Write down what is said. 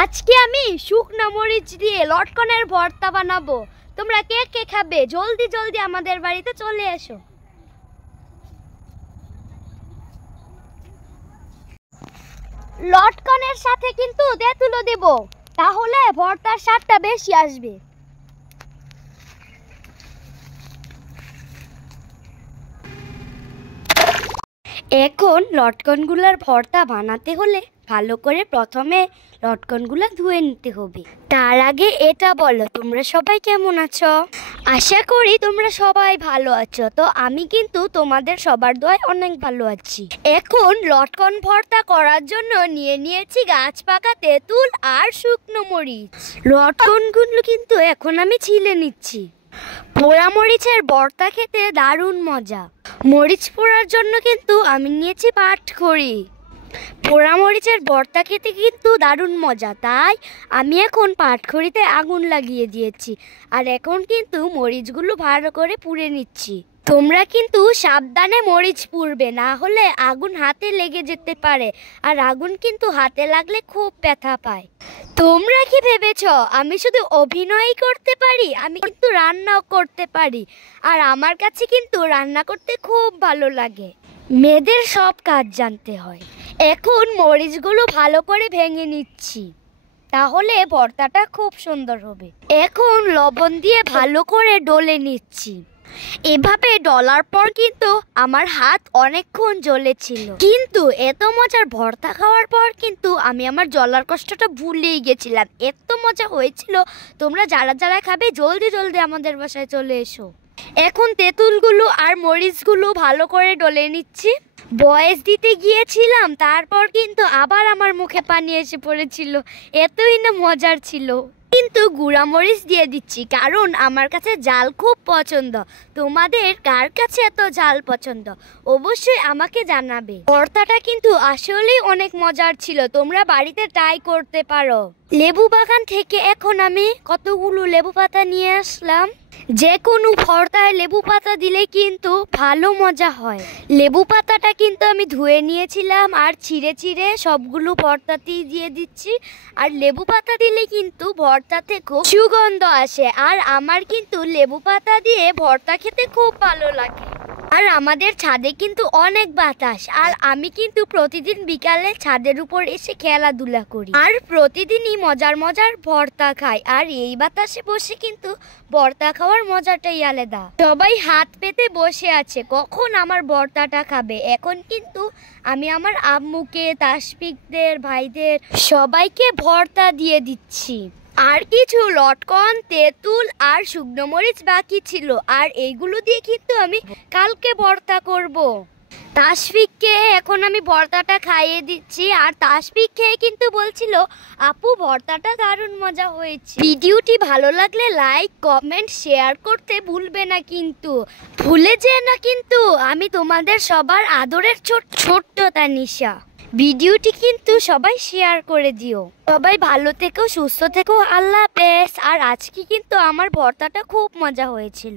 আজকে আমি শুকনো মরিচ দিয়ে লটকনের ভর্তা বানাবো। তোমরা কে কে খাবে? জলদি জলদি আমাদের বাড়িতে চলে এসো। লটকনের সাথে কিন্তু তেঁতুলও দেব, তাহলে ভর্তার স্বাদটা বেশি আসবে। এখন লটকনগুলোর ভর্তা বানাতে হলে ভালো করে প্রথমে লটকনগুলো ধুয়ে নিতে হবে। তার আগে এটা বলো, তোমরা সবাই কেমন আছো? আশা করি তোমরা সবাই ভালো আছো। তো আমি কিন্তু তোমাদের সবার দোয়ায় অনেক ভালো আছি। এখন লটকন ভর্তা করার জন্য নিয়ে নিয়েছি গাছ পাকা তেঁতুল আর শুকনো মরিচ। লটকনগুলো কিন্তু এখন আমি ছিলে নিচ্ছি। পোড়া মরিচের ভর্তা খেতে দারুণ মজা। মরিচ পোড়ার জন্য কিন্তু আমি নিয়েছি পাটখড়ি। পোড়া মরিচের ভর্তা খেতে কিন্তু দারুণ মজা, তাই আমি এখন পাটখড়িতে আগুন লাগিয়ে দিয়েছি। আর এখন কিন্তু মরিচগুলো ভালো করে পুড়ে নিচ্ছি। তোমরা কিন্তু সাবধানে মরিচ পুড়বে, না হলে আগুন হাতে লেগে যেতে পারে, আর আগুন কিন্তু হাতে লাগলে খুব ব্যথা পায়। তোমরা কি ভেবেছ আমি শুধু অভিনয়ই করতে পারি? আমি কিন্তু রান্নাও করতে পারি, আর আমার কাছে কিন্তু রান্না করতে খুব ভালো লাগে। মেয়েদের সব কাজ জানতে হয়। এখন মরিচগুলো ভালো করে ভেঙে নিচ্ছি, তাহলে ভর্তাটা খুব সুন্দর হবে। এখন লবণ দিয়ে ভালো করে ডলে নিচ্ছি। এভাবে ডলার পর কিন্তু আমার হাত অনেকক্ষণ জ্বলেছিল, কিন্তু এত মজার ভর্তা খাওয়ার পর কিন্তু আমি আমার জ্বলার কষ্টটা ভুলেই গেছিলাম। এত মজা হয়েছিল। তোমরা যারা যারা খাবে জলদি জলদি আমাদের বাসায় চলে এসো। এখন তেঁতুলগুলো আর মরিচগুলো ভালো করে ডলে নিচ্ছি। বয়েস দিতে গিয়েছিলাম, তারপর কিন্তু আবার আমার মুখে পানি এসে পড়েছিল, এতই না মজার ছিল। কিন্তু গুঁড়া মরিচ দিয়ে দিচ্ছি, কারণ আমার কাছে ঝাল খুব পছন্দ। তোমাদের কার কাছে এত ঝাল পছন্দ অবশ্যই আমাকে জানাবে। ভর্তাটা কিন্তু আসলেই অনেক মজার ছিল, তোমরা বাড়িতে ট্রাই করতে পারো। লেবু বাগান থেকে এখন আমি কতগুলো লেবু পাতা নিয়ে আসলাম। যে কোনো ভর্তায় লেবু পাতা দিলে কিন্তু ভালো মজা হয়। লেবু পাতাটা কিন্তু আমি ধুয়ে নিয়েছিলাম, আর ছিঁড়ে ছিঁড়ে সবগুলো ভর্তাতেই দিয়ে দিচ্ছি। আর লেবু পাতা দিলে কিন্তু ভর্তাতে খুব সুগন্ধ আসে, আর আমার কিন্তু লেবু পাতা দিয়ে ভর্তা খেতে খুব ভালো লাগে। আর আমাদের ছাদে কিন্তু অনেক বাতাস, আর আমি কিন্তু প্রতিদিন বিকালে ছাদের উপর এসে খেলাধুলা করি, আর প্রতিদিনই মজার মজার ভর্তা খাই। আর এই বাতাসে বসে কিন্তু ভর্তা খাওয়ার মজাটাই আলাদা। সবাই হাত পেতে বসে আছে কখন আমার ভর্তাটা খাবে। এখন কিন্তু আমি আমার আম্মুকে, তাসফিকদের, ভাইদের সবাইকে ভর্তা দিয়ে দিচ্ছি। আর কিছু লটকন, তেঁতুল আর শুকনো মরিচ বাকি ছিল, আর এইগুলো দিয়ে কিন্তু আমি কালকে ভর্তা করব। তাসফিককে এখন আমি ভর্তাটা খাইয়ে দিচ্ছি, আর তাসফিক খেয়ে কিন্তু বলছিল আপু ভর্তাটা দারুণ মজা হয়েছে। ভিডিওটি ভালো লাগলে লাইক, কমেন্ট, শেয়ার করতে ভুলবে না কিন্তু। ভুলে যেও না কিন্তু। আমি তোমাদের সবার আদরের ছোট্ট তানিশা। ভিডিওটি কিন্তু সবাই শেয়ার করে দিও। সবাই ভালো থেকো, সুস্থ থেকো, আল্লাহ হাফেজ। আর আজকে কিন্তু আমার ভর্তাটা খুব মজা হয়েছিল।